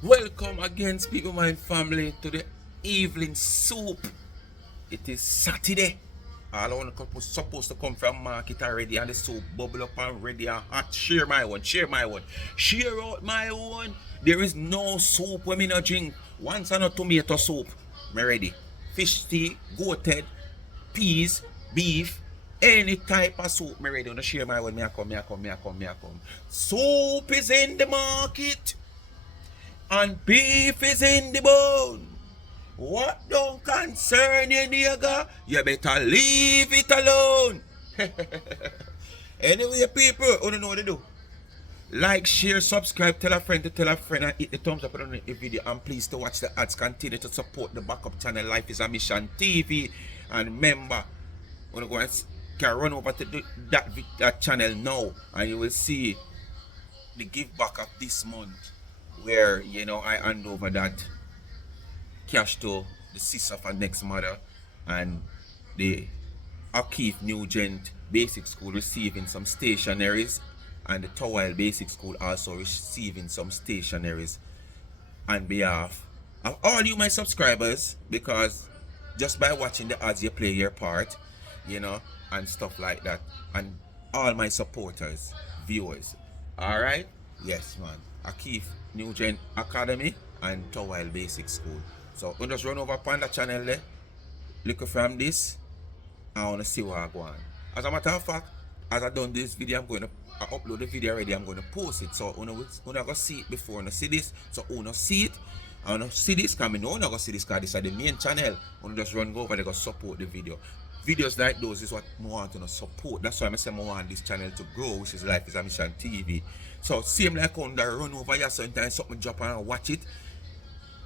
Welcome again, Speak with My Family, to the evening soup. It is Saturday. All our couple supposed to come from market already, and the soup bubble up and ready and hot. Share my one, share my one, share out my one. There is no soup when me no drink. Once I no tomato soup, me ready. Fish tea, goat head, peas, beef, any type of soup me ready. No share my one. Me a come, me a come, me a come, me a come. Soup is in the market and beef is in the bone. What don't concern you, nigga? You better leave it alone. Anyway, people, you don't know what to do. Like, share, subscribe, tell a friend to tell a friend, and hit the thumbs up on the video. And please to watch the ads. Continue to support the backup channel Life is a Mission TV. And remember, when you go and can run over to that channel now, and you will see the give back of this month, where I hand over that cash to the sister of our next mother, and the Akif Nugent Basic School receiving some stationaries, and the Towel Basic School also receiving some stationaries on behalf of all you my subscribers, because just by watching the ads you play your part, and stuff like that, and all my supporters, viewers. Alright? Yes, man. Akif Nugent Academy and Towel Basic School. So we just run over upon the channel there. Look from this. I want to see what I go on. As a matter of fact, as I done this video, I upload the video already. I'm going to post it. So when I go see it before I see this. So when I see it, I want to see this. Because I know I go see this because this is the main channel. I just run over there, go support the video. Videos like those is what I want to support. That's why I say I want this channel to grow, which is Life is a Mission TV. So same like on the run over here, sometimes something drop and watch it.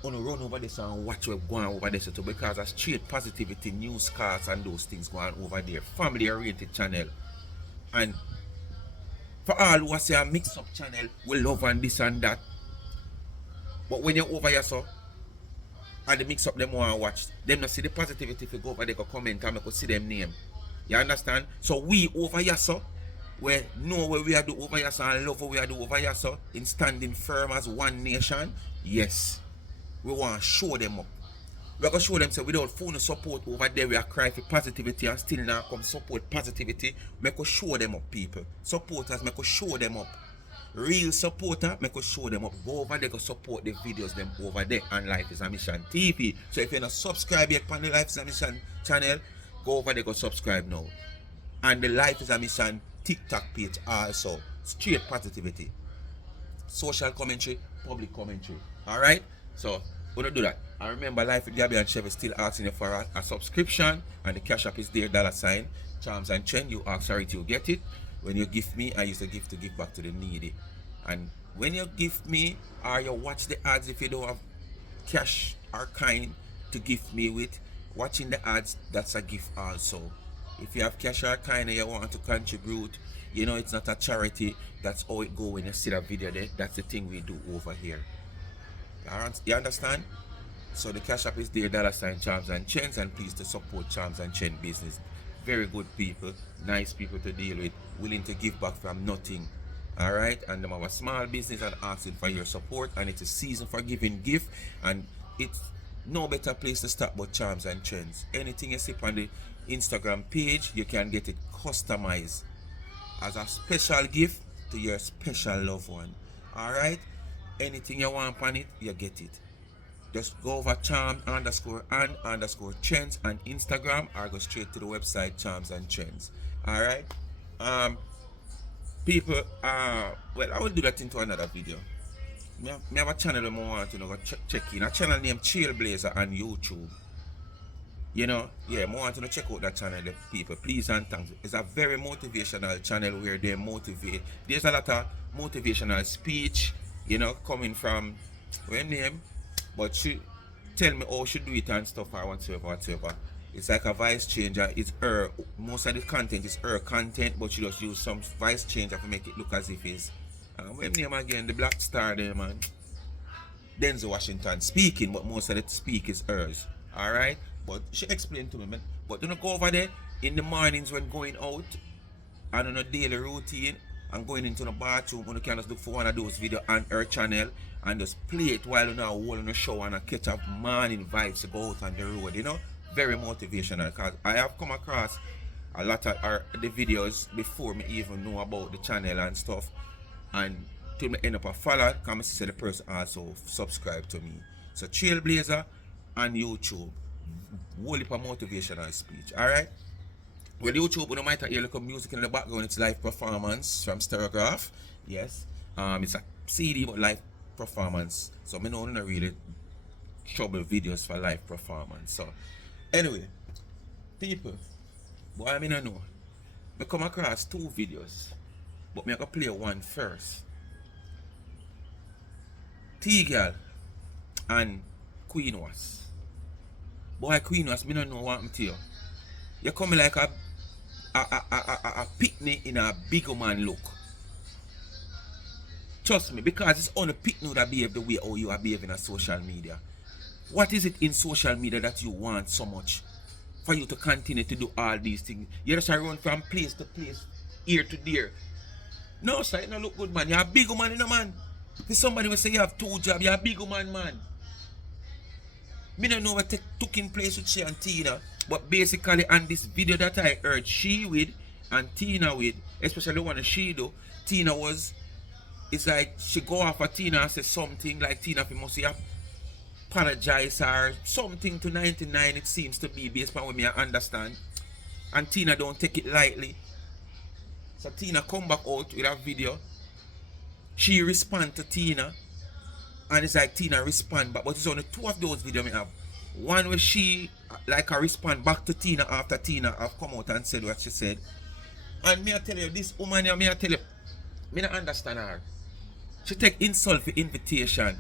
On run over this and watch what's going on over there too, because of straight positivity, newscasts and those things going over there. Family oriented channel. And for all who say a mix up channel, we love and this and that. But when you're over here, so and the mix up them want to watch, them not see the positivity. If you go over there, go comment and make see them name. You understand? So we over here, so we know what we are do over here, so and love what we are do over here, so in standing firm as one nation. Yes, we want to show them up. We're going to show them, so without phone support over there, we are crying for positivity and still now come support positivity. Make us show them up, people. Supporters, make us show them up. Real supporter, make us show them up. Go over there, go support the videos them over there on Life is a Mission TV. So if you're not subscribed yet on the Life is a Mission channel, go over there, go subscribe now. And the Life is a Mission TikTok page also. Straight positivity. Social commentary, public commentary. Alright? So we're gonna do that. And remember, Life with Gabby and Chef is still asking you for a subscription, and the cash app is there, $ Charms and Trend. You ask sorry to get it. When you give me, I use the gift to give back to the needy. And when you give me, or you watch the ads, if you don't have cash or kind to give me with, watching the ads, that's a gift also. If you have cash or kind and you want to contribute, it's not a charity. That's how it go when you see that video there. That's the thing we do over here. You understand? So the cash app is there, $ Charms and Trends, and please to support Charms and Trend business. Very good people, nice people to deal with, willing to give back from nothing. Alright, and them have a small business and asking for your support, and it's a season for giving gift, and it's no better place to start but Charms and Trends. Anything you see on the Instagram page, you can get it customized as a special gift to your special loved one. Alright, anything you want on it, you get it. Just go over charm _and_ trends on Instagram, or go straight to the website Charms and Trends. Alright? People, well, I will do that into another video. Me have a channel that I want to go check in. A channel named Trailblazer on YouTube. Yeah, I want to check out that channel, people. Please and thanks. It's a very motivational channel where they motivate. There's a lot of motivational speech, coming from her name. But she tell me how she do it and stuff or whatsoever. It's like a voice changer. It's her. Most of the content is her content, but she just use some voice changer to make it look as if it's what name again? The black star there, man. Denzel Washington speaking, but most of the speak is hers. Alright? But she explained to me, man. But don't go over there in the mornings when going out and on a daily routine and going into the bathroom when you can just look for one of those videos on her channel, and just play it while you know hold on the show and catch up morning vibes to go out on the road, you know. Very motivational, because I have come across a lot of the videos before me even know about the channel and stuff, and till me end up a follow, come and see the person also subscribe to me. So Trailblazer and YouTube, whole heap of motivational speech. Alright? Well, YouTube, you might hear like music in the background. It's live performance from Stereograph. Yes. It's a CD but live performance. So I know not really trouble videos for live performance. So anyway, people, boy, I mean I know. I come across 2 videos, but me I can play one first. T-Girl and Queen Wasp. Boy, Queen Wasp, me don't know what I'm to you. You come like a picnic in a bigger man look. Trust me, because it's only picnic that behave the way how you are behaving on social media. What is it in social media that you want so much for you to continue to do all these things? You just run from place to place, ear to ear. No, sir, it don't look good, man. You're a bigger man, you know, man. If somebody will say you have 2 jobs, you're a bigger man, man. Me don't know what took in place with she and Tina, but basically on this video that I heard she with and Tina with, especially the one that she do, Tina was, it's like she go off of Tina and say something like Tina must apologize or something to 99, it seems to be, based on what me I understand. And Tina don't take it lightly. So Tina come back out with a video. She respond to Tina. And it's like Tina respond back, but it's only 2 of those videos me have. One where she like a respond back to Tina after Tina have come out and said what she said. And me I tell you, this woman here, me I tell you, me not understand her. She take insult for invitation.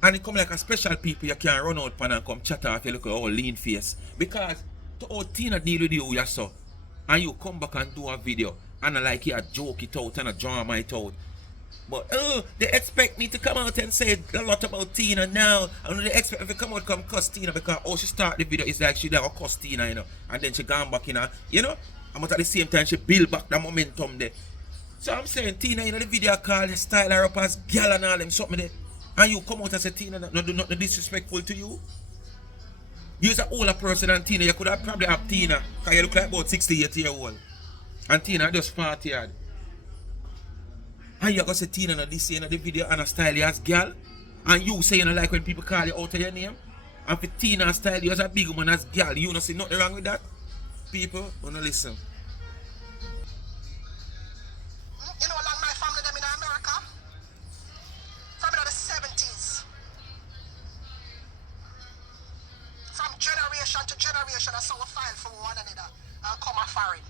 And it come like a special people you can run out pan and come chat off you look at all lean face. Because to how Tina deal with you so, and you come back and do a video and I like you joke it out and a drama it out. But they expect me to come out and say a lot about Tina now. And they expect me to come out and come cuss Tina because she start the video, it's like she never cuss Tina, you know. And then she gone back, you know. And at the same time she build back the momentum there. So I'm saying Tina, you know, the video call, the style her up as girl and all them something there. And you come out and say Tina no do nothing disrespectful to you. You're an older person than Tina. You could have probably have Tina because you look like about 68 years old. And Tina just 40 years. And you gonna say Tina no this in the video and a style you as girl. And you say you know like when people call you out of your name. And for Tina style you as a big woman as girl. You don't see nothing wrong with that. People, wanna listen. You know like my family them in America? From the 70s. From generation to generation I saw a file for one another and come a foreign.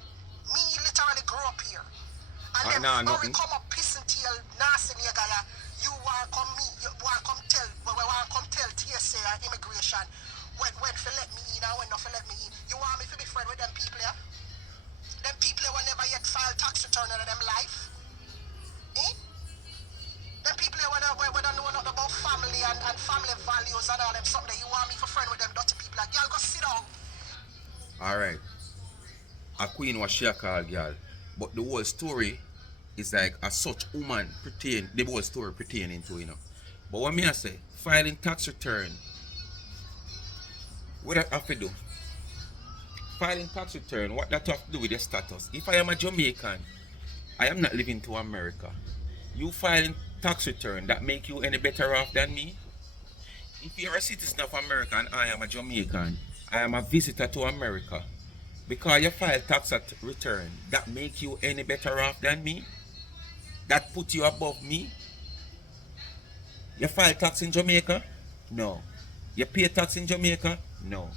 Me literally grew up here. And then we come up pissing tail nasty nigga, you want come me, you want come tell TSA and immigration when for let me in and when not for let me in. You want me to be friend with them people, yeah? Them people will never yet file tax return out of them life. Eh? Them people will don't know nothing about family and family values and all them something. You want me for friend with them dirty people, like, y'all go sit down. Alright. A queen was she a call girl. But the whole story is like a such woman the whole story pertaining to, you know. But what me I say, filing tax return, what I have to do? Filing tax return, what that have to do with your status? If I am a Jamaican, I am not living to America. You filing tax return, that make you any better off than me? If you're a citizen of America and I am a Jamaican, I am a visitor to America. Because you file tax return, that make you any better off than me? That put you above me? You file tax in Jamaica? No. You pay tax in Jamaica? No.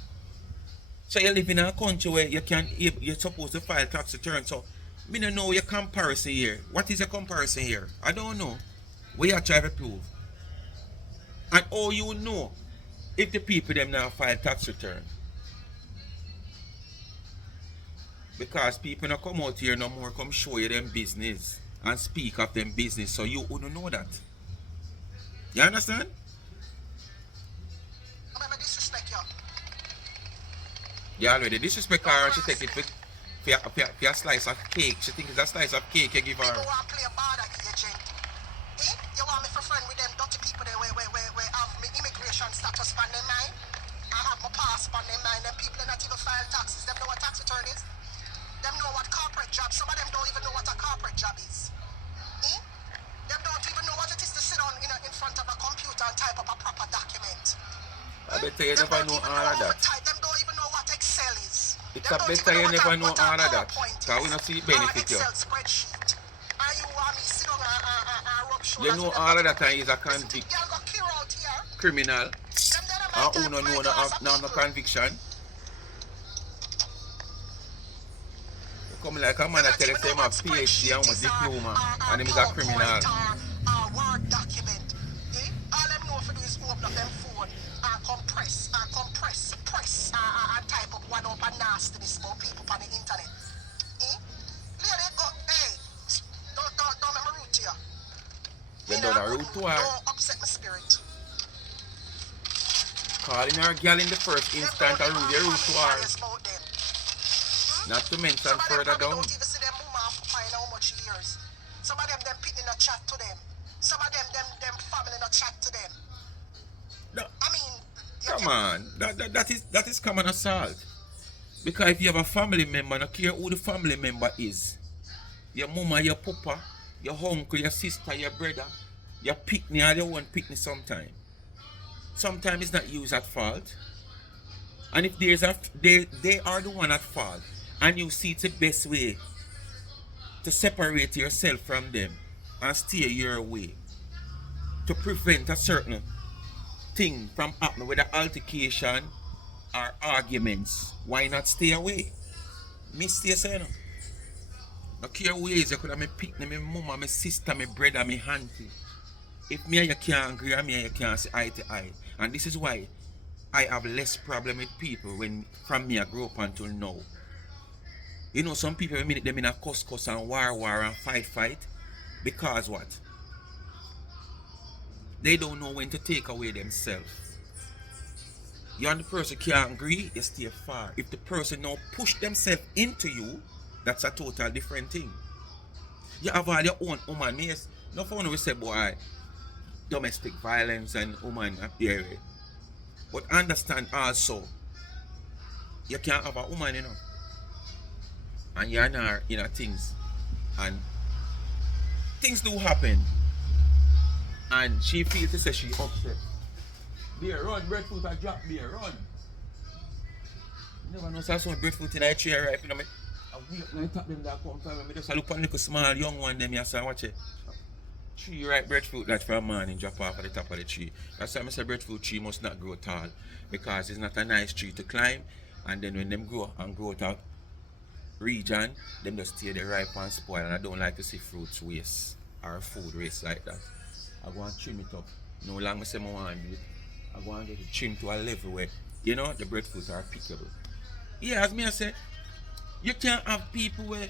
So you live in a country where you're supposed to file tax return. So me don't know your comparison here. What is your comparison here? I don't know. What you try to prove? And all you know if the people them now file tax return. Because people not come out here no more, come show you them business and speak of them business, so you wouldn't know that. You understand? I'm disrespect you. You already disrespect her and she take it for a slice of cake. She think it's a slice of cake you give her. People want to play a bad agent. Eh? You want me for friend with them dirty people? better you never know all of that. Them don't even know what Excel is. It's a better you never know all of that. Because we don't see benefit you. Excel spreadsheet. And you want me sit down and rub shoulders. You know all of that and he's a convict criminal. And who no know no conviction. Come like a man that tell us him have PhD and a diploma and him is a criminal. Word document. All them know for do is open up them phone and compress, press, and type up one up and nastiness about people on the internet. Lady, go, hey, don't make me root to you. You don't root to her. Don't upset my spirit. Calling her girl in the first instant and root to her. Not to mention further down. Don't even see them mama and how much years. Some of them pitting a chat to them. Some of them family in a chat to them. No. I mean, come on, that is common assault. Because if you have a family member, no care who the family member is, your mama, your papa, your uncle, your sister, your brother, your picnic, or your one picnic sometime. Sometimes it's not you at fault. And if there's they are the one at fault, and you see it's the best way to separate yourself from them and stay your way to prevent a certain thing from happening, whether altercation or arguments, why not stay away? Me stay saying, no care ways you could have me pick me mama, my sister, my brother, my auntie. If me and you can't agree, and me and you can't see eye to eye. And this is why I have less problem with people when from me I grew up until now. You know, some people minute them in a cuss and war and fight because what? They don't know when to take away themselves. You and the person can't agree, you stay far. If the person now push themselves into you, that's a total different thing. You have all your own woman. Yes, no fun we say, boy, domestic violence and woman appear. But understand also, you can't have a woman, you know. And you're not, you know, things. And things do happen. And she feels to say she upset. Beer, run, breadfruit and drop beer, run. You never know, so I saw breadfruit in a chair right, you know, I wait and I tap them that come from me. Just look at little small young one them here, so watch it. Tree ripe breadfruit that from morning drop off at the top of the tree. That's why I say breadfruit tree must not grow tall. Because it's not a nice tree to climb. And then when them grow and grow out region, them just stay there ripe and spoil. And I don't like to see fruits waste or food waste like that. I go and trim it up. No longer say I want to do it. I go and get it trimmed to a level where, you know, the breadfruits are pickable. Yeah, as me I say, you can't have people where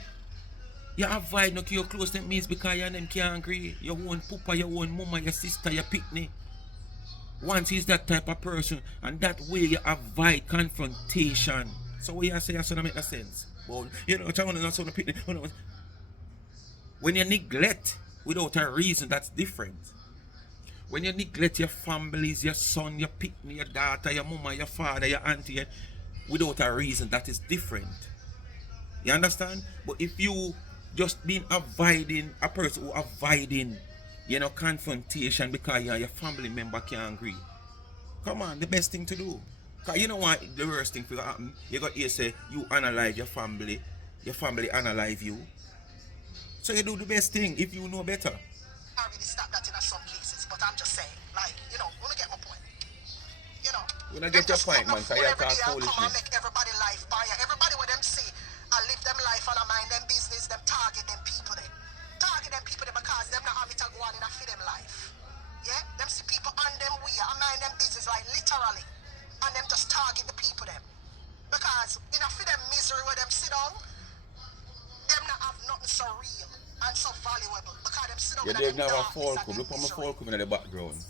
you avoid no your close them means because you and them can't agree. Your own papa, your own mama, your sister, your picnic. Once he's that type of person, and that way you avoid confrontation. So what you say that's gonna make no sense. But you know, I want to know some picnic. When you neglect without a reason, that's different. When you neglect your families, your son, your picnic, your daughter, your mama, your father, your auntie, without a reason, that is different. You understand? But if you just been avoiding a person who avoiding, you know, confrontation because you and your family member can't agree. Come on, the best thing to do. Because you know what the worst thing for you happen? You got here say you analyze your family analyze you. So you do the best thing if you know better. I really stop that in some cases, but I'm just saying, like, you know, wanna get my point. You know. When I get your point, man, because you talk foolishness. Come and make everybody life buyer. Everybody with them see, I live them life and I mind them business, them target them people there. Target them people there because them not have it to go on in a for them life. Yeah? Them see people on them way, I mind them business like literally. And them just target the people them. Because in a for them misery where them sit down, them not have nothing so real and so valuable. Because them sit down in them have a darkness folk, and them look at my misery. folk in the background.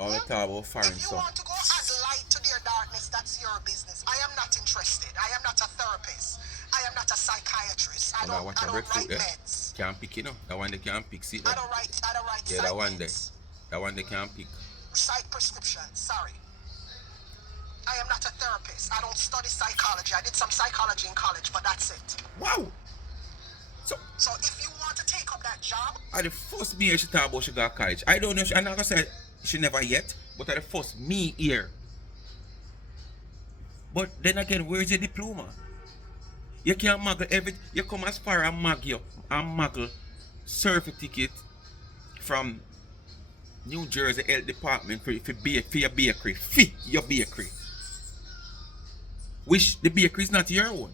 All the talk about foreign If you stuff. want to go add light to their darkness, that's your business. I am not interested. I am not a therapist. I am not a psychiatrist. I don't write meds. Can't pick, you know. That one they can't pick. See that? I don't write yeah, that one there. meds. That one they can't pick. Psych prescriptions, sorry. I am not a therapist. I don't study psychology. I did some psychology in college, but that's it. Wow! So if you want to take up that job, I the first me she talk about she got college. I don't know. I'm not gonna say She never yet, but at the first me here. But then again, where's your diploma? You can't muggle everything. You come as far and muggle certificate from New Jersey Health Department for your bakery. For your bakery. Which the bakery is not your own.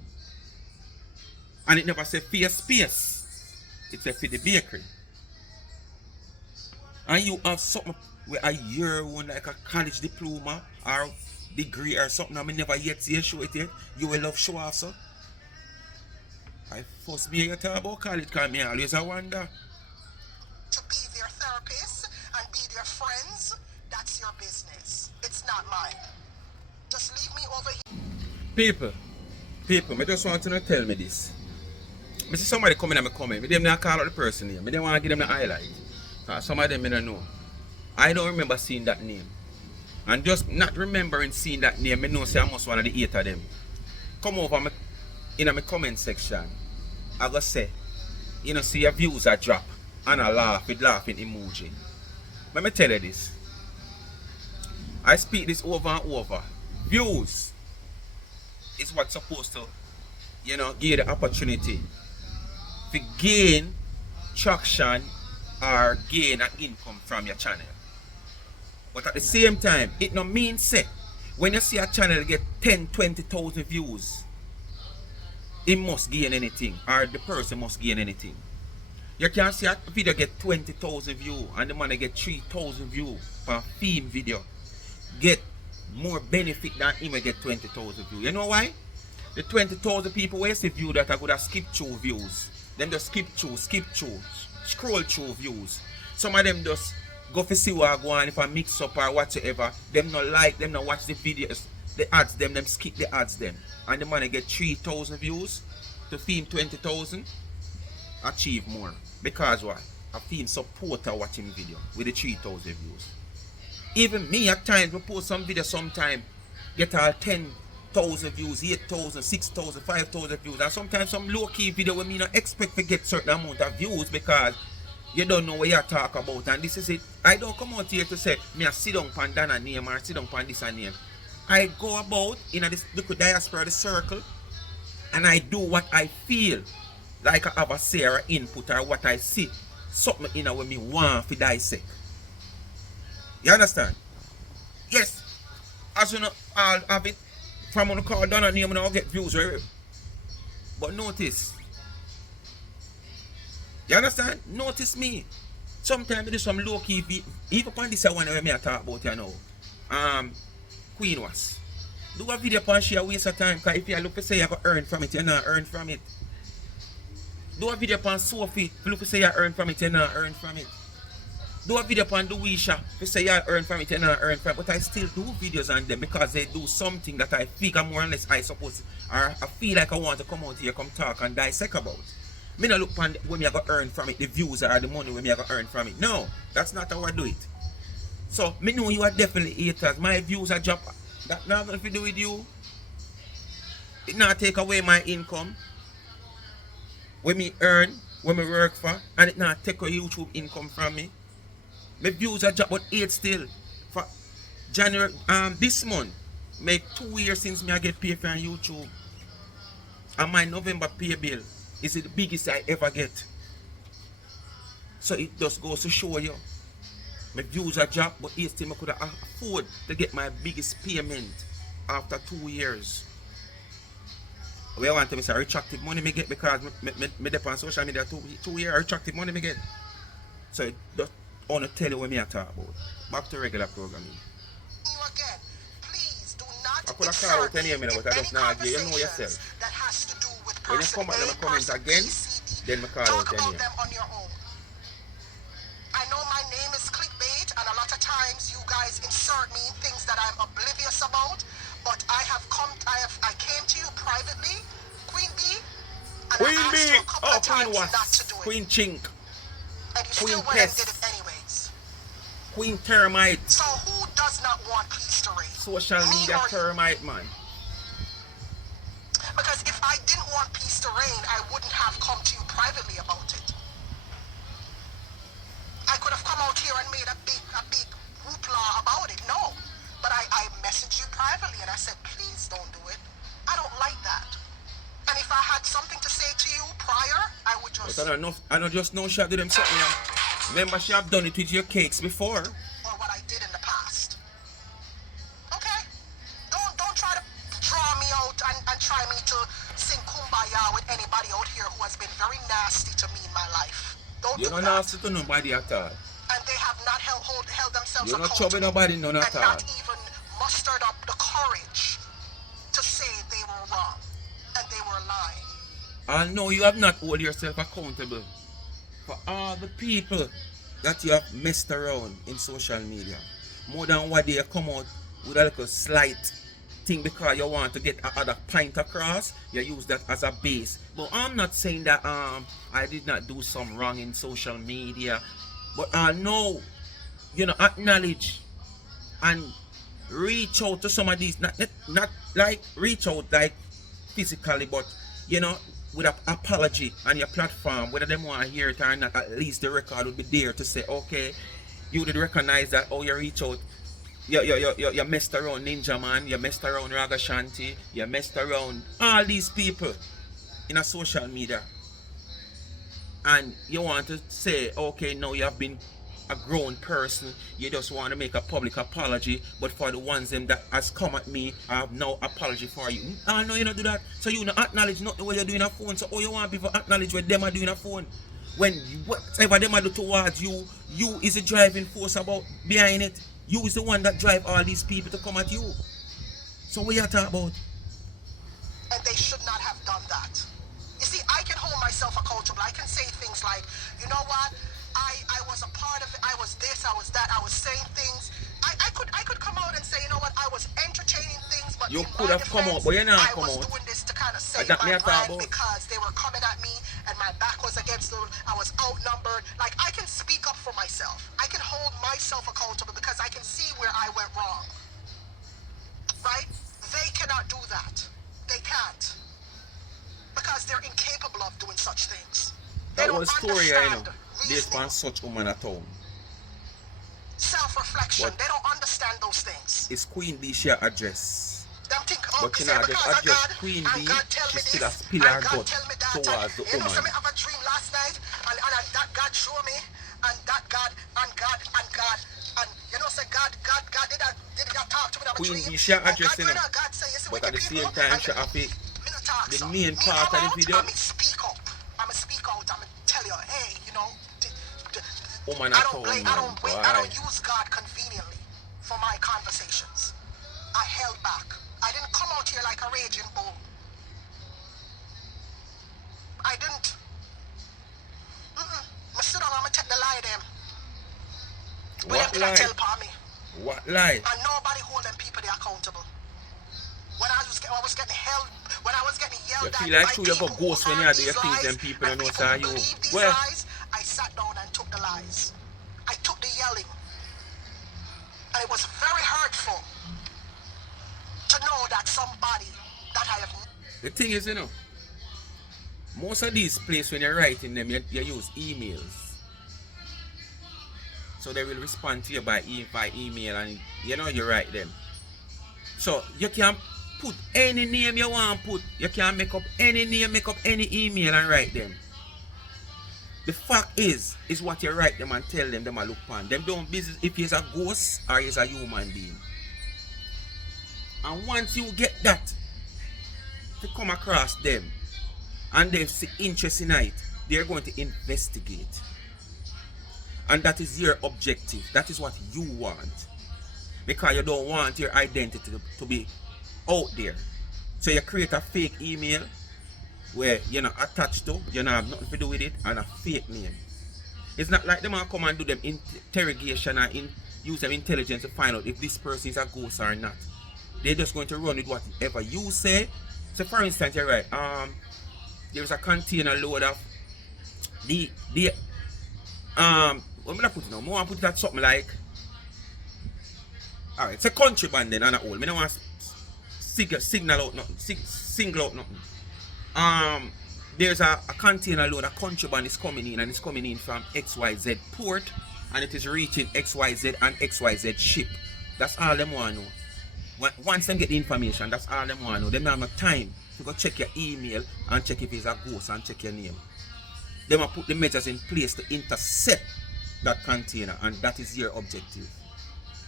And it never said for your space. It said for the bakery. And you have something where a year one like a college diploma or degree or something I never yet see you show it yet. You will love show off, so. I first me you talk about college because me always wonder. To be their therapist and be their friends, that's your business. It's not mine. Just leave me over here. People, I just want to tell me this. I see somebody coming and me comment. Me them not call out the person name. Me don't want to give them the highlight. Some of them I don't know. I don't remember seeing that name. And just not remembering seeing that name, I know say I must one of the 8 of them. Come over in my comment section. I go say, you know, see your views are drop and I laugh with laughing emoji. Let me tell you this. I speak this over and over. Views is what's supposed to, you know, give you the opportunity to gain traction or gain an income from your channel. But at the same time, it no mean say when you see a channel get 10-20,000 views, it must gain anything or the person must gain anything. You can see a video get 20,000 views and the man get 3,000 views for a theme video. Get more benefit than him get 20,000 views. You know why? The 20,000 people where see view that are good at skip through views. Them just skip through, scroll through views. Some of them just go for see what I go on if I mix up or whatsoever. Them not like, them not watch the videos, the ads them skip the ads them. And the man get 3,000 views to theme 20,000. Achieve more. Because why? I feel supporter watching video with the 3,000 views. Even me at times we post some video sometime get all 10,000 views, 8,000, 6,000, 5,000 views. And sometimes some low-key video where me not expect to get certain amount of views because you don't know what you talk about. And this is it. I don't come out here to say me I sit down on Dana name or sit down on this and name. I go about in this little diaspora, the circle, and I do what I feel like I have a say or input or what I see. Something in a way me want to dissect. You understand? Yes. As you know, I'll have it from on the call down and name and I'll get views, right? But notice. You understand? Notice me. Sometimes there's some low-key even upon this one where I talk about you know. Queen Wasp. Do a video upon she a waste of time because if you look to say you have to earn from it, you not earn from it. Do a video upon Sophie, if you look to say you earn from it, you not earn from it. Do a video upon Duisha, if you say you earn from it, you not earn from it. But I still do videos on them because they do something that I figure more or less I suppose, or I feel like I want to come out here, come talk and dissect about. Me not look upon when me I go earn from it, the views or the money when me I go earn from it. No, that's not how I do it. So, me know you are definitely haters. My views are drop. That not nothing to do with you. It not take away my income. When me earn, when me work for, and it not take away YouTube income from me. My views are drop, but 8 still. For January, this month, make 2 years since me I get paid for on YouTube. And my November pay bill is the biggest I ever get. So it just goes to show you. My views are dropped, but still I could afford to get my biggest payment after 2 years. We want to say retracted money me get because me dep on social media 2 years retracted money me get. So just want to tell you what me I talk about. Back to regular programming. You again. Please do not I could have called out any minute, but I just not give you know yourself. That has to do with When you come back and comment again, then I call out talk any. about them on your own. I know my name is clickbait, and a lot of times you guys insert me in things that I'm oblivious about. But I came to you privately, Queen B, and Queen I asked B, you a couple of times not to do it. Queen Chink, And you Queen still went and Pest, did it anyways. Queen Termite, So who does not want peace to reign? social media Termite man. Because if I didn't want peace to reign, I wouldn't have come to you privately about it. I could have come out here and made a big whoop I said, please don't do it. I don't like that. And if I had something to say to you prior, I would just... But I don't just know she have did them something. Remember, she have done it with your cakes before. Or what I did in the past. Okay? Don't try to draw me out and try me to sing kumbaya with anybody out here who has been very nasty to me in my life. Don't do that. You're not nasty to nobody at all. And they have not held themselves You're not accountable. troubling nobody none at and all. not even mustered up the courage to say they were wrong and they were lying. I know you have not held yourself accountable for all the people that you have messed around in social media. More than what they come out with a little slight thing because you want to get another pint across, you use that as a base. But I'm not saying that I did not do some wrong in social media. But I know, acknowledge and reach out to some of these, not like reach out like physically, but with an apology on your platform, whether they want to hear it or not, at least the record would be there to say, okay, you did recognize that, oh, you reach out, you messed around Ninja Man, you messed around Raga Shanti, you messed around all these people in a social media. And you want to say, okay, now you have been a grown person, you just want to make a public apology, but for the ones them that has come at me, I have no apology for you. I know you don't do that, so you don't acknowledge nothing what you're doing a phone, so all you want people to acknowledge what them are doing a phone. When whatever them are do towards you, you is the driving force about behind it. You is the one that drive all these people to come at you. So what you talking about? And they should not have done that. You see, I can hold myself accountable. I can say things like, you know what? I was a part of it. I was this, I was that. I was saying things. I could come out and say, you know what? I was entertaining things, but you could have come out, but you're not come out. I was doing this to kind of save my brand because they were coming at me and my back was against them. I was outnumbered. Like, I can speak up for myself. I can hold myself accountable because I can see where I went wrong. Right? They cannot do that. They can't. Because they're incapable of doing such things. They that don't was story, I know. This man such woman at home. Self-reflection. They don't understand those things. It's Queen B she address. Them think, but you know, just address Queen B, she still a spill her gut towards the woman. You know, I have a dream last night, and that God showed me, and that God, and you know, say God did that talk to me in a dream. Queen B she address, you know, but at the same time she have it, the main part of the video. I'm speak out, I'm tell you, hey, you know, woman I don't use God conveniently for my conversations. I held back. I didn't come out here like a raging bull. I didn't. I sit down, I'm gonna take the lie them. What lie? Tell me. What lie? And nobody hold them people accountable. When I was getting held, when I was getting yelled at, you feel like you have a ghost when you do your things and people don't know it's you. Well, lies, I sat down and took the lies. I took the yelling. And it was very hurtful to know that somebody that I have... The thing is, you know, most of these places when you're writing them, you use emails. So they will respond to you by email and you write them. So you can put any name you want to put. You can make up any name, make up any email and write them. The fact is what you write them and tell them I look upon. Them don't business if he's a ghost or he's a human being. And once you get that to come across them and they see interest in it, they're going to investigate. And that is your objective. That is what you want. Because you don't want your identity to be out there. So you create a fake email where you're not attached to, you don't have nothing to do with it, and a fake name. It's not like them will come and do them interrogation and use them intelligence to find out if this person is a ghost or not. They're just going to run with whatever you say. So for instance, you're right, there's a container load of what am I put it now? I want to put that something like, alright, it's a country band then and all. I don't want to single out nothing. There's a container load of contraband is coming in, and it's coming in from XYZ port, and it is reaching XYZ and XYZ ship. That's all them want to know. Once them get the information, that's all them want to know. Them have no time to go check your email and check if it's a ghost and check your name. They will put the measures in place to intercept that container, and that is your objective.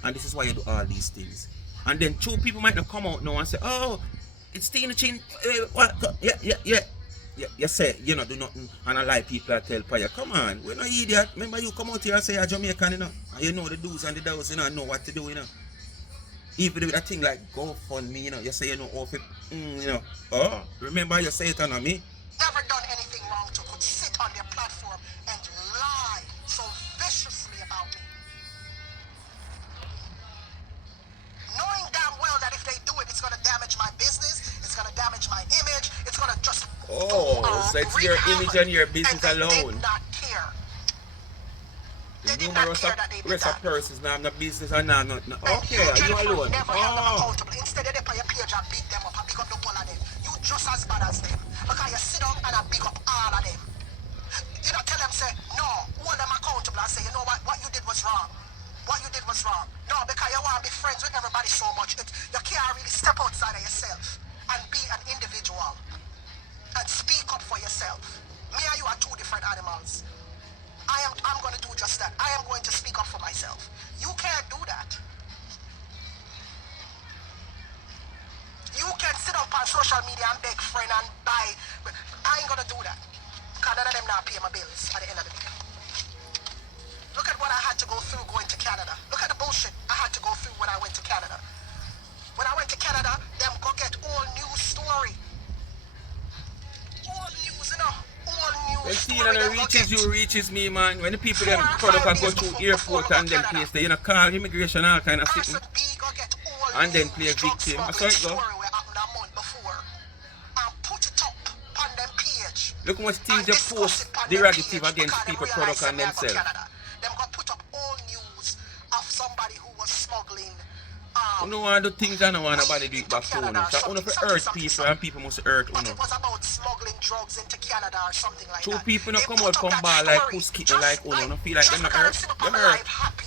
And this is why you do all these things. And then two people might not come out now and say, oh, it's Tina Chin. What? Yeah. You say you not do nothing, and a lot of people tell Paya, come on, we're not idiot. Remember you come out here and say you're Jamaican, you know, and you know the do's and the don'ts, you know what to do, you know. Even with a thing like GoFundMe, you know, you say you know off it, you know. Oh, remember you say it on me. Never done anything wrong to could sit on their platform and lie so viciously about me. Knowing damn well that if they do it, it's going to damage my business, it's going to damage my image, it's going to just... Oh, so it's your image and your business and they alone. did not care. The numerous of persons now have no business and now nothing. Okay, are you alone? Never held them accountable. Instead, they pay a page and beat them up and pick up the whole of them. You just as bad as them. Because you sit down and I pick up all of them. You don't tell them, say, no, hold them accountable and say, you know what you did was wrong. What you did was wrong. No, because you want to be friends with everybody so much. You can't really step outside of yourself and be an individual and speak up for yourself. Me and you are two different animals. I'm going to do just that. I am going to speak up for myself. You can't do that. You can sit up on social media and beg friend and buy. I ain't going to do that. Because none of them now pay my bills at the end of the day. Look at what I had to go through going to Canada. Look at the bullshit I had to go through when I went to Canada. When I went to Canada, them go get all news story. All news, you know. All news story. And it reaches you, reaches me, man. When the people them product can go through airport and then place there, you know, call immigration, all kind of thing. And then play victim. That's how it go. Look how much things they post derogative against people, product and themselves. Them go put up all news of somebody who was smuggling. You don't want to do things I don't want nobody do it back to you. So I want to hurt people and people must hurt you. It was about smuggling drugs into Canada or something like that. Two people don't come out from bar like puss kitten like you don't feel like them not hurt. Them hurt. Happy.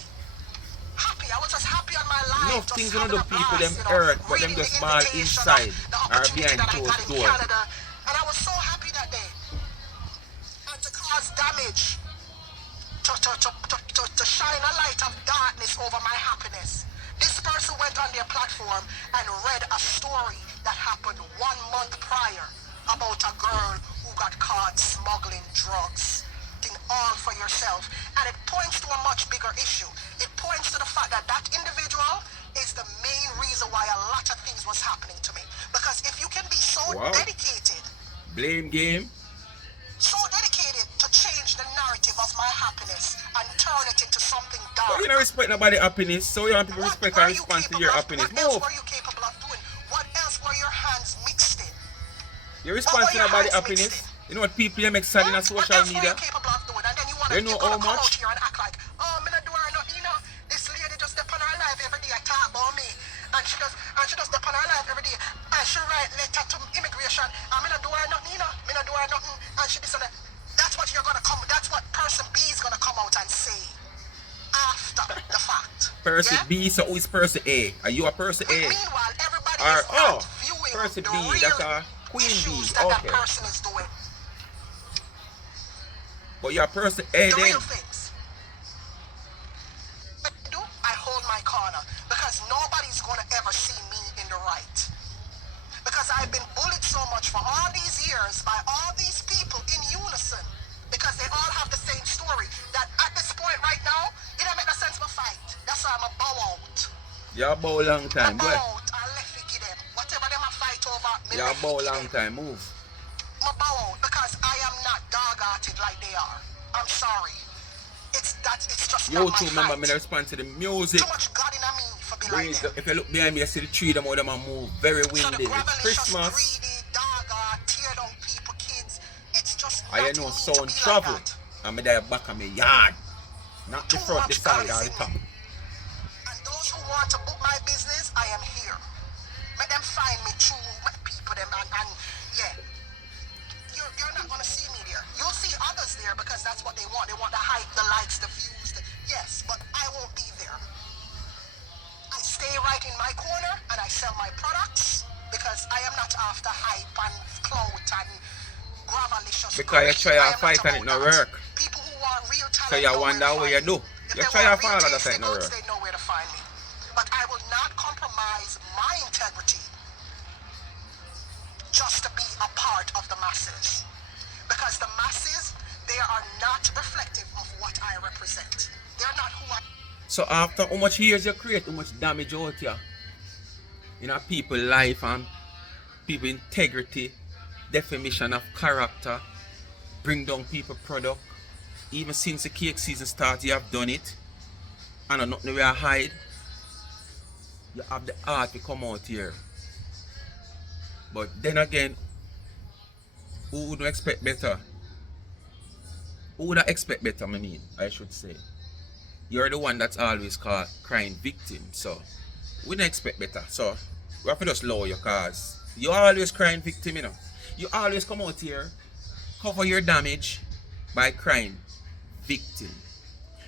I was just happy on my life. Enough things you know the people them hurt, but them just ball inside or behind closed doors. And I was so happy that day. And to cause damage. To shine a light of darkness over my happiness. This person went on their platform and read a story that happened 1 month prior about a girl who got caught smuggling drugs. Think all for yourself. And it points to a much bigger issue. It points to the fact that that individual is the main reason why a lot of things was happening to me. Because if you can be so dedicated. Blame game. So dedicated to change the narrative of my happiness and turn it into something dark. But you don't respect nobody's happiness, so you want people to respect and respond to your happiness. What else were you capable of doing? What else were your hands mixed in? You respond to nobody's happiness. You know what people you make sad in a social media? You know how much? Here and act like, oh, me not do her nothing, you know. This lady just step on her life every day. I talk about me. And she does step on her life every day. And she write letter to immigration. And me not do her nothing, you know. Me not do her nothing. And she this and that. That's what you're gonna come. That's what person B is gonna come out and say after the fact. Person B. So who is person A? Are you a person A? Meanwhile, everybody is not viewing person the B. real That's a queen B. That person is doing. But you're a person A the then. Real things. I hold my corner because nobody's gonna ever see me in the right. Because I've been bullied so much for all these years by all these people in unison. Because they all have the same story. That at this point right now, it don't make no sense to fight. That's why I'm a bow out. You're a bow long time, boy. Bow out, I'll let it give them. Whatever them a fight over, you're a bow long time, move. I'm a bow out because I am not dog-hearted like they are. I'm sorry. It's just you not too, my remember, fight. me respond to the music. Too much God in me for be like them. If you look behind me, you see the tree, them all them move very windy. So the It's Christmas. greedy, dog, tear down people, kids. It's just I know sound travel. Like I'm there back of my yard. Not the front, the side, or the top. And those who want to book my business, I am here. Let them find me through my people, them, and yeah. You're not going to see me there. You'll see others there because that's what they want. They want the hype, the likes, the views. Yes, but I won't be there. I stay right in my corner and I hype and clout and gravelicious. Because you try to fight and it no work. People who are real talent So you wonder what you do. You try to follow that it no work. They know where to find me. But I will not compromise my integrity just to be a part of the masses. Because the masses, they are not reflective of what I represent. They're not who I... So after how much years you create, how much damage out here? You know, people's life and people integrity, defamation of character, bring down people product. Even since the cake season started, you have done it. And nothing where I hide. You have the art to come out here. But then again, who would expect better? Who would expect better, I should say. You're the one that's always called crying victim. So, we don't expect better. So, we have to just lower your cause. You're always crying victim, you know. You always come out here, cover your damage by crying victim.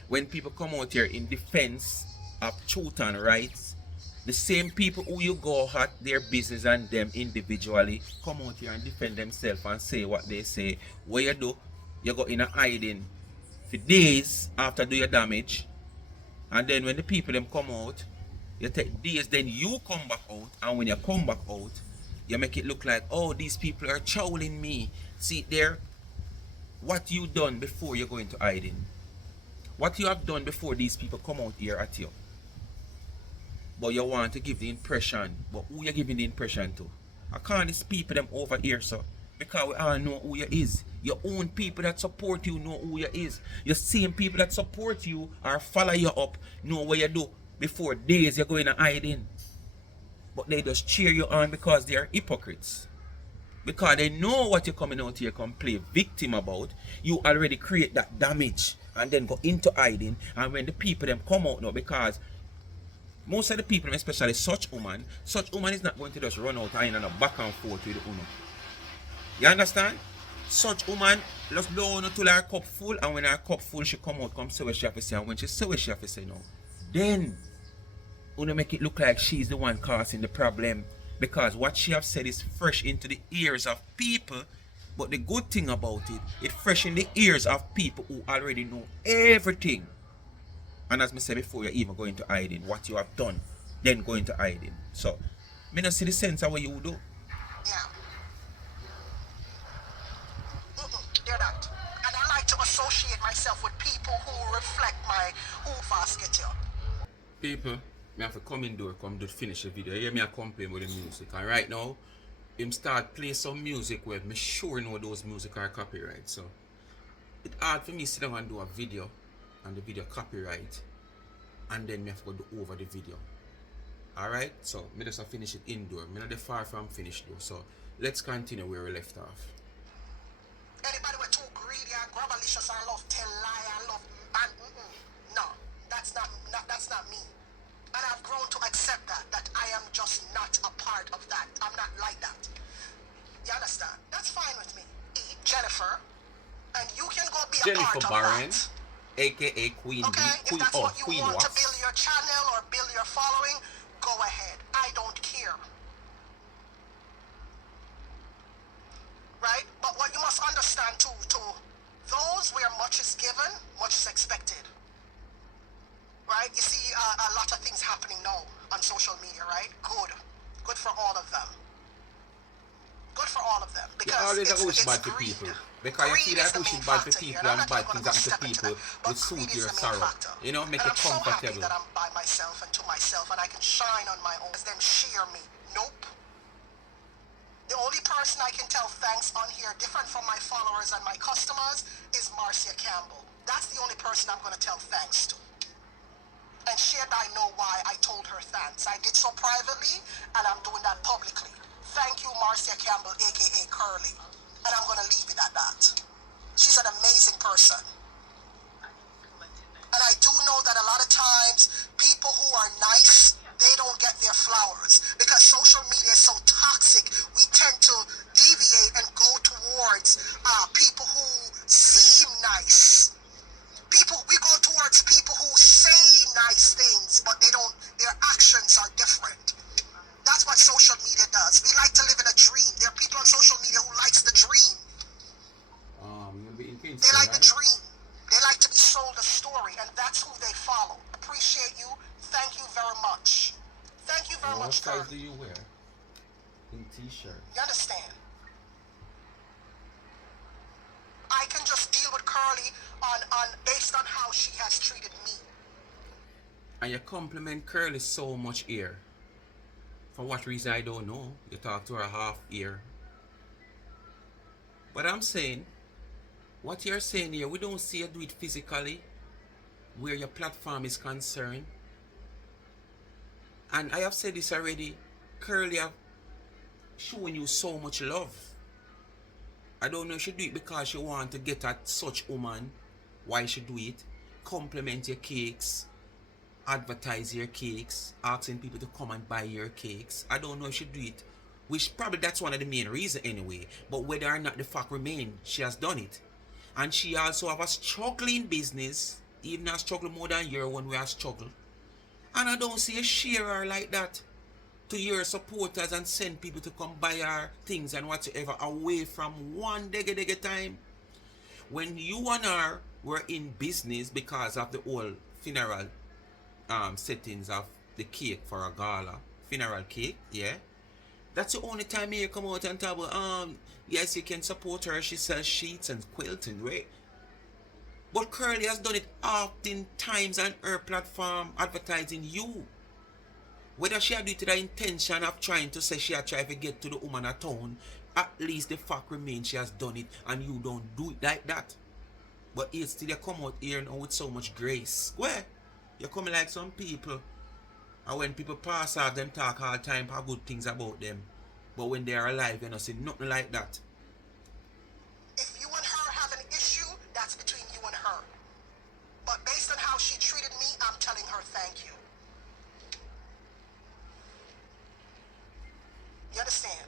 When people come out here in defense of truth and rights, the same people who you go at their business and them individually come out here and defend themselves and say what they say. What you do, you go in a hiding for days after do your damage, and then when the people them come out, you take days, then you come back out, and when you come back out, you make it look like, oh, these people are trolling me. See there, what you done before you go into hiding. What you have done before these people come out here at you. But you want to give the impression. But who you giving the impression to? I can't these people them over here, so. Because we all know who you is. Your own people that support you know who you is. Your same people that support you or follow you up know what you do before days you're going to hide in. But they just cheer you on because they are hypocrites. Because they know what you're coming out here come play victim about. You already create that damage and then go into hiding. And when the people them come out now, because most of the people, especially such woman is not going to just run out and a back and forth with the woman. You understand? Such woman just blow to her cup full, and when her cup full, she come out, come say what she have to say, and when she say what she have to say now, then wanna make it look like she's the one causing the problem. Because what she have said is fresh into the ears of people. But the good thing about it, it's fresh in the ears of people who already know everything. And as I said before, you even go into hiding. What you have done, then go into hiding. So, me not see the sense of what you do. Yeah. They're not. And I like to associate myself with people who reflect my who fast get you. People, me have to come indoor, come to finish the video. You hear me a complain with the music. And right now, him start play some music where me sure know those music are copyright. So it's hard for me to sit down and do a video and the video copyright, and then me have to go do over the video. Alright, so me just finish it indoor. Me not far from finished though. So let's continue where we left off. Anybody were too greedy and gravelicious and love tell lie and love and no, that's not me. And I've grown to accept that I am just not a part of that. I'm not like that. You understand? That's fine with me. Jennifer, and you can go be a Jennifer part of Barron, that. aka Queen Okay, Queen, if that's what you want Wasp. to build your channel or build your following, go ahead. I don't care. Right? But what you must understand too, those where much is given, much is expected. Right? You see a lot of things happening now on social media, right? Good for all of them. Good for all of them. Because you always it's bad for greed. people. Because you see that pushing bad for people and bad things happen to people but with suit greed is your the main sorrow. factor. You know, make and it I'm so happy comfortable. that I'm by myself and to myself and I can shine on my own. Them shear me. Nope. The only person I can tell thanks on here, different from my followers and my customers, is Marcia Campbell. That's the only person I'm going to tell thanks to. And I know why I told her thanks. I did so privately, and I'm doing that publicly. Thank you, Marcia Campbell, a.k.a. Curly. And I'm going to leave it at that. She's an amazing person. And I do know that a lot of times, people who are nice, they don't get their flowers. Because social media is so toxic, we tend to deviate and go towards people who seem nice. We go towards people who say nice things, but their actions are different. That's what social media does. We like to live in a dream. There are people on much, what girl. size do you wear? In t-shirt. You understand? I can just deal with Curly on based on how she has treated me. And you compliment Curly so much here. For what reason I don't know. You talk to her half ear. But I'm saying, what you're saying here, we don't see you do it physically, where your platform is concerned. And I have said this already, Curly have shown you so much love. I don't know if she do it because she want to get at such woman. Why she do it? Compliment your cakes, advertise your cakes, asking people to come and buy your cakes. I don't know if she do it, which probably that's one of the main reasons anyway. But whether or not the fact remain, she has done it. And she also have a struggling business, even a struggle more than your one we have struggled. And I don't see a share her like that to your supporters and send people to come buy her things and whatsoever away from one dege time. When you and her were in business because of the whole funeral settings of the cake for a gala, funeral cake, yeah. That's the only time you come out and talk about, yes, you can support her. She sells sheets and quilting, right? But Curly has done it often times on her platform advertising you. Whether she had do it with the intention of trying to say she had tried to get to the woman at town, at least the fact remains she has done it and you don't do it like that. But yet still you come out here now with so much grace. Where? You come like some people. And when people pass off, them talk all the time for good things about them. But when they are alive, you don't see nothing like that. If you and her have an issue, that's between you and her. But based on how she treated me, I'm telling her thank you. You understand?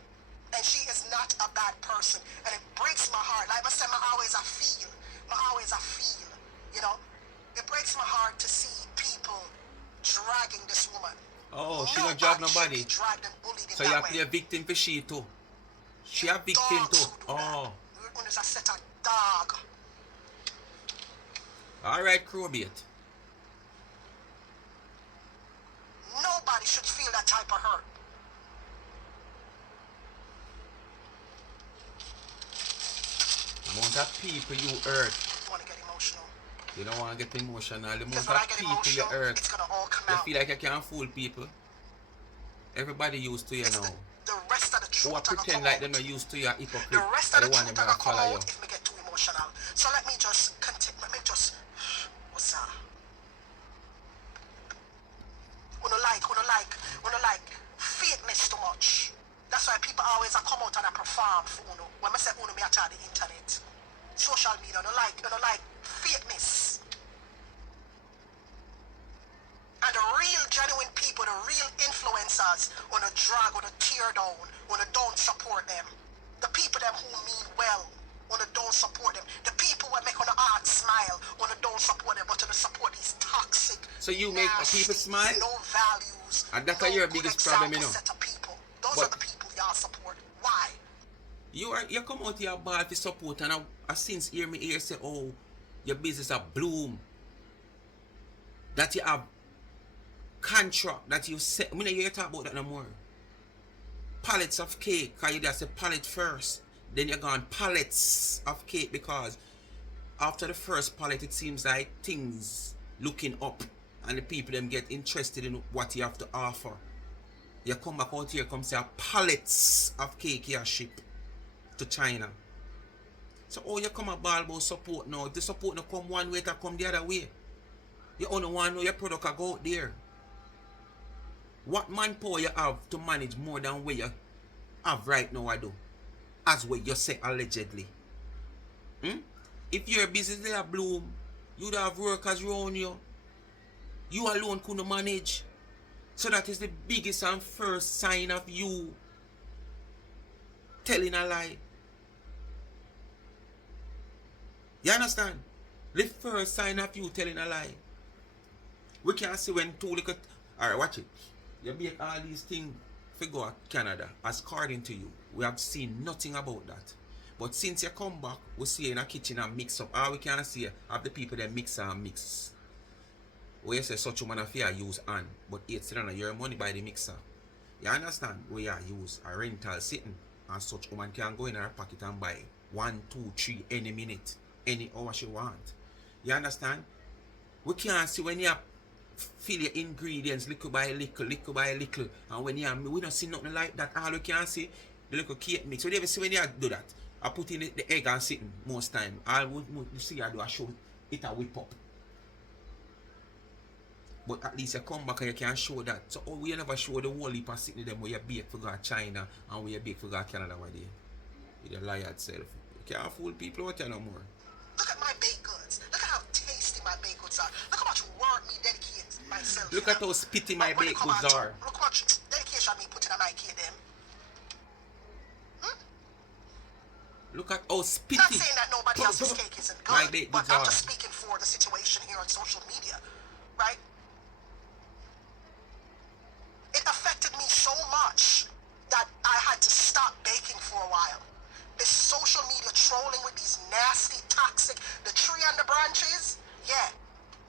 And she is not a bad person. And it breaks my heart. Like I said, I feel. You know? It breaks my heart to see people dragging this woman. Oh, she don't drag nobody. So you play a victim for she too. She a victim too. Oh. When there's a set of dog. Alright, crowbait. Nobody should feel that type of hurt. The amount of people you hurt. You want to get emotional. You don't want to get emotional. The amount Because of when I get people you emotional, hurt. it's going to all come You out. feel like you can't fool people. Everybody used to you It's now. the rest of the truth. Who pretend like they're not used to you, hypocrite. The rest of the one truth them are follow come you. out if we get too emotional. So let me just continue. Let me just. What's that? Wanna like fakeness too much. That's why people always come out and perform for Uno. When I say Uno, me I tell the internet. Social media, you like fakeness. And the real genuine people, the real influencers, wanna drag, wanna tear down, wanna don't support them. The people them who mean well, wanna don't support them. The people who make on the art smile, wanna don't support them, but wanna support these toxic. So you make people smile? No values. And that's no your good biggest problem, you know. set of people. Those are the people y'all support. Why? You come out here bad for support and I since hear me here say, oh, your business a bloom. That you have contract that you set. I mean, you talk about that no more. Pallets of cake, because you just say pallet first. Then you're going pallets of cake because after the first pallet, it seems like things looking up and the people them get interested in what you have to offer. You come back out here, come say pallets of cake you ship to China. So oh, you come a ball about support now. If the support no come one way, to come the other way. You only want to know your product can go out there. What manpower you have to manage more than what you have right now, I do. As what you say allegedly. If your business there bloom, you'd have workers around you. You alone couldn't manage. So that is the biggest and first sign of you telling a lie. You understand? The first sign of you telling a lie. We can see when two little... Alright, watch it. You make all these things figure out Canada. As according to you, we have seen nothing about that. But since you come back, we see you in a kitchen and mix up. All we can see have the people that mix and mix. We say such woman affair use hand, but it's still not your money by the mixer. You understand? We are use a rental sitting and such woman can go in her pocket and buy 1, 2, 3 any minute, any hour she want. You understand? We can't see when you fill your ingredients little by little, little by little, and when we don't see nothing like that. All we can see the little cake mix. So you ever see when you do that? I put in the egg and sitting most time. All we see I do I show it a whip up. But at least you come back and you can show that. So we never show the whole heap of sitting them where you bake for God China and where you bake for God Canada one day. With a liar itself. You can't fool people out there no more. Look at my baked goods. Look at how tasty my baked goods are. Look how much work me dedicate myself. Look at how spitty my baked goods are. Look how much dedication me put in my cake them. Look at how spitty. Not saying that nobody else's cake isn't good, my baked but goods I'm are. just speaking for the situation here on social media, right? It affected me so much that I had to stop baking for a while. This social media trolling with these nasty, toxic, the tree and the branches, yeah.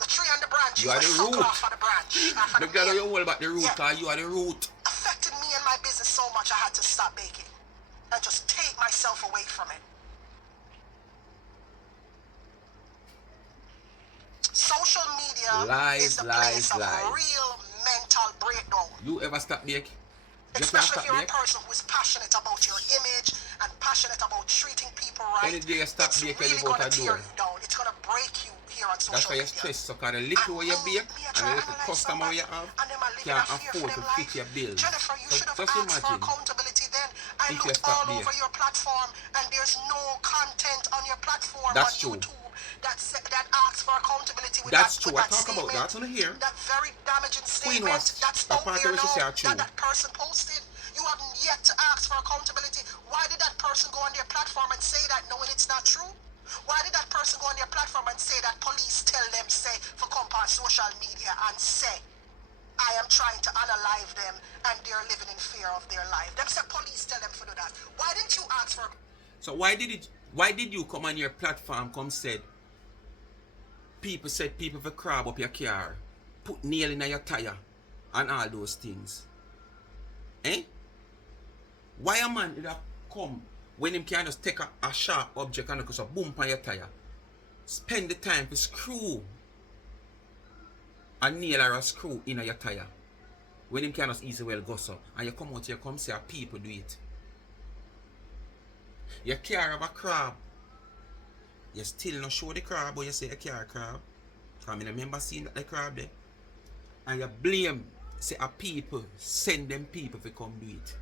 The tree and the branches. You are the root. Off of the branch. Look at how you hold about the root, because you are the root. Affected me and my business so much I had to stop baking and just take myself away from it. Social media is the place of real mental breakdown. You ever stop bake? Especially if you're a person who is passionate about your image and passionate about treating people right. Any day you stop baking, really going to tear you down. It's going to break you here on social media. That's why you stress. So because the little way you bake and the little customer you have can't afford to fit your bills. Jennifer, you should have just asked for imagine accountability then. I if you looked stop all over your platform and there's no content on your platform That's on true. YouTube that asks for accountability with That's that, true. with I talk about that on here. That very damaging Queen statement was that's a out part there of what she now said true. that person posted. You haven't yet to ask for accountability. Why did that person go on their platform and say that knowing it's not true? Why did that person go on their platform and say that police tell them, say, for come on social media and say, I am trying to unalive them and they're living in fear of their life? Them say police tell them to do that. Why didn't you ask for... So why did you come on your platform said people for crab up your car, put nail in your tire and all those things? Eh? Why a man did that come when him can just take a sharp object and just a boom on your tire? Spend the time to screw a nail or a screw in your tire. When him can just easily well go so. And you come out here come say people do it. Your car have a crab. You still not show the crab, but you say a car crab. Because I remember seeing that the crab there. And you blame, say a people, send them people to come do it.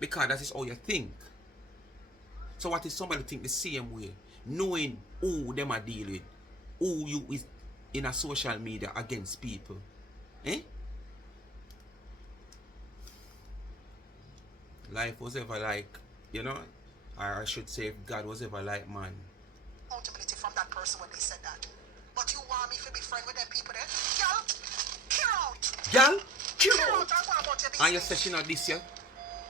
Because that is how you think. So what if somebody think the same way? Knowing who them are deal with. Who you is in a social media against people. Eh? Life was ever like, you know, or I should say if God was ever like man. Accountability from that person when they said that. But you want me to be friend with them people there? Girl, clear out. Girl, clear Clear out. out. I want about your business. And you say she not this year?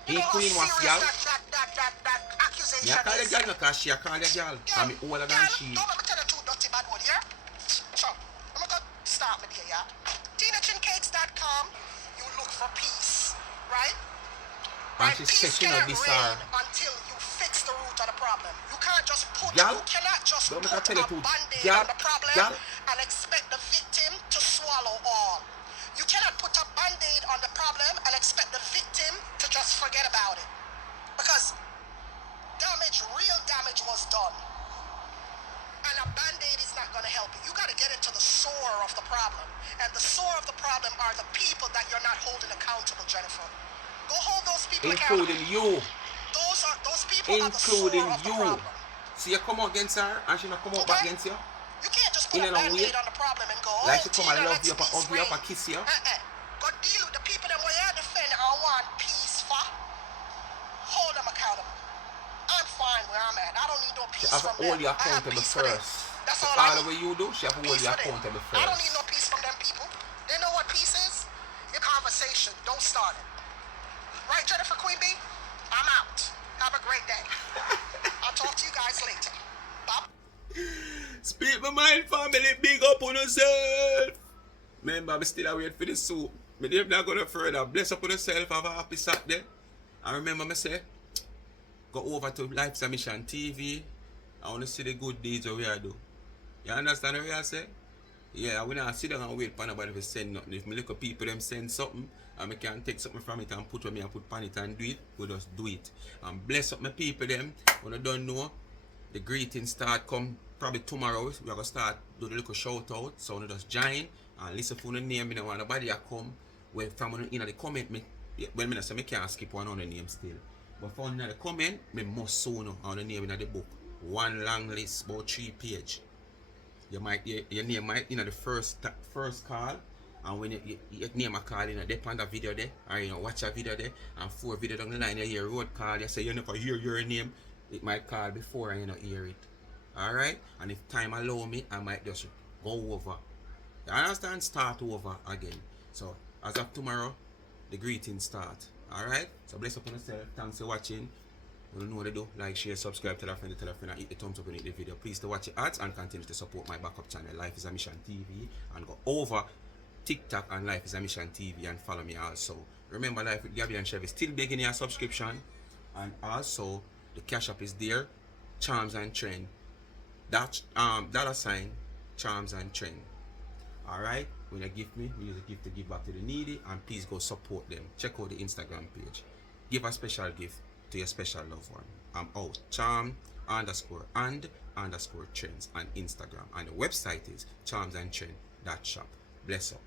You know how Queen was serious girl. that accusation Me I call the is? girl no cause she a call the girl. And me older than she. Don't let me tell you two dirty bad word here. So, I'm gonna start with you, yeah? TinaChinCakes.com. You look for peace, right? And she said she not this her. Until you fix the root of the problem. You can't just put Girl, you cannot just don't put make her tell you a to. band-aid Girl, on the problem girl. and expect the victim to swallow all. You cannot put a band-aid on the problem and expect the victim to just forget about it. Because real damage was done. And a band-aid is not going to help you. You got to get into the sore of the problem. And the sore of the problem are the people that you're not holding accountable, Jennifer. Go hold those people accountable. Including you. Those people Including are the sore of the you. problem. See you come out against her and she not come out back against you. You can't just put In a a way. band-aid on the problem and go, Like she come and Tina, love let's you up and peace hug you up reign. and kiss you. Go deal with the people that want to defend and want peace for. Hold them accountable. I'm fine where I'm at. I don't need no peace She have from to hold them. you I have accountable peace for them. first. That's So all I the need. way you do, she have to hold Peace you for them. accountable I don't need first. no peace from them people. They know what peace is. Your conversation. Don't start it. Right, Jennifer Queen Bee? I'm out. Have a great day. I'll talk to you guys later. Bye. Speak my mind, family. Big up on yourself. Remember, I'm still waiting for the soup. Me them not go no further. Bless up on yourself, have a happy Saturday. And remember me say, go over to Life's a Mission TV. I want to see the good deeds that we are do. You understand what I say? Yeah, we not sit down and wait for nobody to send nothing. If me look at people them send something and I can take something from it and put what me and put on it and do it, we just do it. And bless up my people them. When I don't know, the greeting start come probably tomorrow. We are gonna start do the little shout out. So we just join and listen for the name. Me don't want nobody to come. Well, from in the comment me well me say me can't skip one on the name still. But from in the comment, me must soon know on the name in the book. One long list about 3 pages. Your name might the first call, and when you name a call in a dep on the video there, or watch a video there, and 4 video down the line you hear road call, you say you never hear your name, it might call before and you not hear it. Alright? And if time allow me, I might just go over. You understand? Start over again. So as of tomorrow, the greetings start. Alright? So bless up on yourself. Thanks for watching. You don't know what to do. Like, share, subscribe, tell a friend, and hit the thumbs up and hit the video. Please to watch the ads and continue to support my backup channel, Life is a Mission TV, and go over TikTok and Life is a Mission TV and follow me also. Remember, Life with Gabby and Chevy still begging your subscription, and also the cash app is there, Charms and Trend. That $, Charms and Trend. Alright, when you give me, we use a gift to give back to the needy, and please go support them. Check out the Instagram page. Give a special gift to your special loved one. I'm out. Charm_and_trends on Instagram. And the website is charmsandtrend.shop. Bless up.